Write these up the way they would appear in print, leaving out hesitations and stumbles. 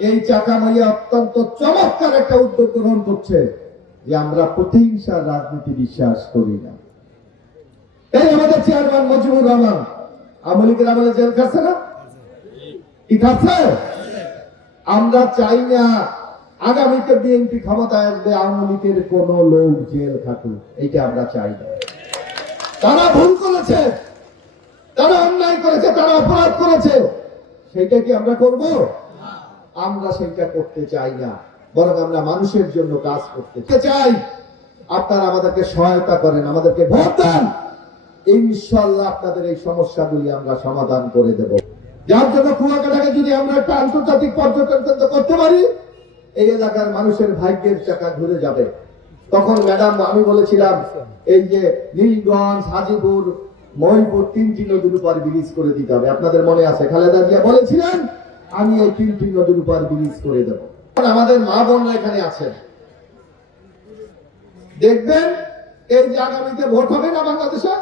এই চাকামাইয়া অত্যন্ত চমৎকার একটা উদ্যোগ গ্রহণ করছে যে আমরা প্রতিহিংসার রাজনীতি বিশ্বাস করি না। এই আমাদের চেয়ারম্যান মুজিবুর রহমান আওয়ামী লীগের আমলে জেল খাচ্ছে না? কি খাচ্ছে? আমরা চাই না আগামীতে বিএনপি ক্ষমতায় আসবে আওয়ামী লীগের কোন লোক জেল খাটুক, এইটা আমরা চাই না। তারা ভুল করেছে, তারা অন্যায় করেছে, তারা অপরাধ করেছে, সেটা কি আমরা করব? আমরা সেটা করতে চাই না, বরং আমরা মানুষের জন্য কাজ করতে চাই। আপনারা আমাদেরকে সহায়তা করেন, আমাদেরকে ভোট দেন, ইনশাআল্লাহ আপনাদের এই সমস্যাগুলি আমরা সমাধান করে দেব। যার জন্য কুয়াকাটাকে যদি আমরা একটা আন্তর্জাতিক পর্যটন কেন্দ্র করতে পারি, এই এলাকার মানুষের ভাগ্যের চাকা ঘুরে যাবে। তখন ম্যাডাম আমি বলেছিলাম এই যে নীলগঞ্জ, হাজীপুর, মহিপুর 3টি নদীর উপর ব্রিজ করে দিতে হবে। আপনাদের মনে আছে খালেদা জিয়া বলেছিলেন আমি এই 3টি নদীর উপর ব্রিজ করে দেব। আমাদের মা বোনরা এখানে আছেন, দেখবেন এই যে আগামীতে ভোট হবে না বাংলাদেশে,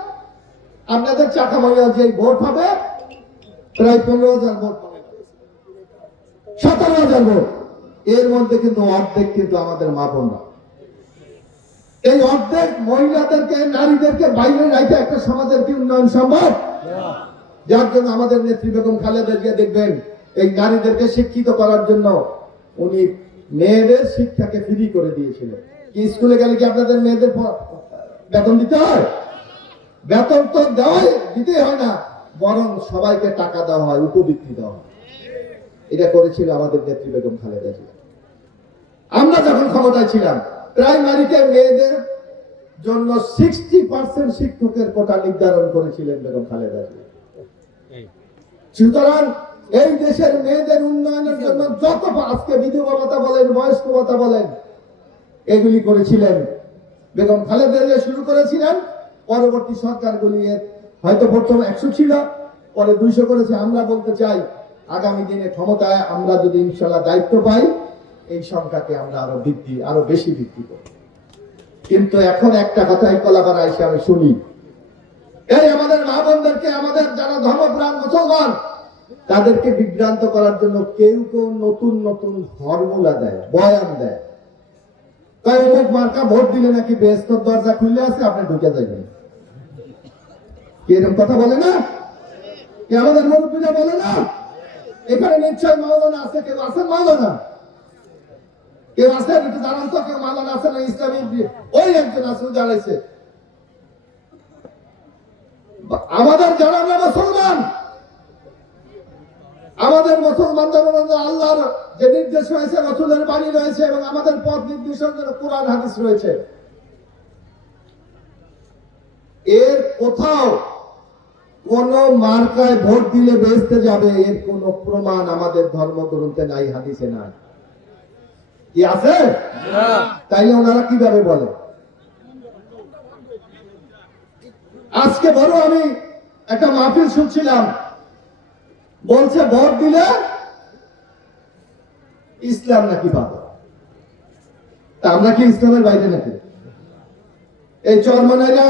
আপনাদের চাকামাইয়া যে ভোট হবে প্রায় 15,000 ভোট, 17,000 ভোট, এর মধ্যে কিন্তু অর্ধেক কিন্তু আমাদের মা বোনরা। এই অর্ধেক মহিলাদেরকে, নারীদেরকে বাইরে রাখতে একটা সমাজের কি উন্নয়ন সম্ভব? যার জন্য আমাদের নেত্রী বেগম খালেদা জিয়া দেখবেন এই নারীদেরকে শিক্ষিত করার জন্য উনি মেয়েদের শিক্ষাকে ফ্রি করে দিয়েছিলেন। কি স্কুলে গেলে কি আপনাদের মেয়েদের বেতন দিতে হয়? বেতন তো দিতে হয় না, বরং সবাইকে টাকা দেওয়া হয়, উপবৃত্তি দেওয়া হয়। এটা করেছিল আমাদের নেত্রী বেগম খালেদা জিয়া। আমরা যখন ক্ষমতায় ছিলাম প্রাইমারিতে মেয়েদের জন্য 60% শিক্ষকের কোটা নির্ধারণ করেছিলেন বেগম খালেদা জিয়া। সুতরাং এই দেশের মেয়েদের উন্নয়নের জন্য যত আজকে বিধবা ভাতা বলেন, বয়স্ক ভাতা বলেন, এগুলি করেছিলেন বেগম খালেদা জিয়া, শুরু করেছিলেন। পরবর্তী সরকারগুলি হয়তো প্রথম 100 ছিল, পরে 200 করেছে। আমরা বলতে চাই আগামী দিনে ক্ষমতায় আমরা যদি ইনশাআল্লাহ দায়িত্ব পাই, এই সংখ্যাকে আমরা আরো বেশি বৃদ্ধি করব। কিন্তু এখন একটা কথাই কলাবার আইসা আমি শুনি, এই আমাদের মা বোনদেরকে, আমাদের যারা ধর্মপ্রাণ মুসলমান, তাদেরকে বিভ্রান্ত করার জন্য কেউ কেউ নতুন নতুন ফর্মুলা দেয়, বয়ান দেয়। অমুক মার্কা ভোট দিলে নাকি বেহেশতের দরজা খুলে আছে, আপনি ঢুকে যাবেন। এরকম কথা বলে না? কি আমাদের মুরব্বীরা বলে না? এখানে নিশ্চয় মাওলানা আছে, কেউ আছেন মাওলানা? কেউ আছেন? একটু জানান তো, কেউ মাওলানা আছে না? ইসলামী ওই একজন আছে, জানাইছে। আমাদের যারা আমরা মুসলমান, আমাদের মুসলমানদের আল্লাহর যে নির্দেশ রয়েছে, রাসূলের বাণী রয়েছে, এবং আমাদের পথ নির্দেশের জন্য কোরআন হাদিস রয়েছে। এর কোথাও কোন মার্কায় ভোট দিলে বেহেশতে যাবে এর কোন প্রমাণ আমাদের ধর্মগ্রন্থে নাই, হাদিসে নাই। কি আছে? তাইলে ওনারা কিভাবে বলে? আজকে বড় আমি একটা মাহফিল শুনছিলাম, বলছে ভোট দিলে ইসলাম নাকি পাবে। তা আমরা কি ইসলামের বাইরে নাকি? এই চরমানাইরা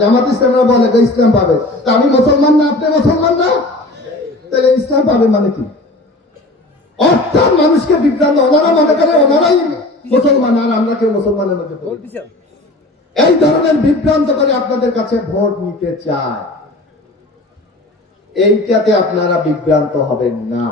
জামাত ইসলামরা বলে ইসলাম পাবে, তা আমি মুসলমান না, আপনি মুসলমান না, তাহলে ইসলাম পাবে মানে কি? অর্থাৎ মানুষকে বিভ্রান্ত, ওনারা মনে করে ওনারাই মুসলমান আর আমরা কেউ মুসলমানের মধ্যে। এই ধরনের বিভ্রান্ত করে আপনাদের কাছে ভোট নিতে চায়, এইটাতে আপনারা বিভ্রান্ত হবেন না।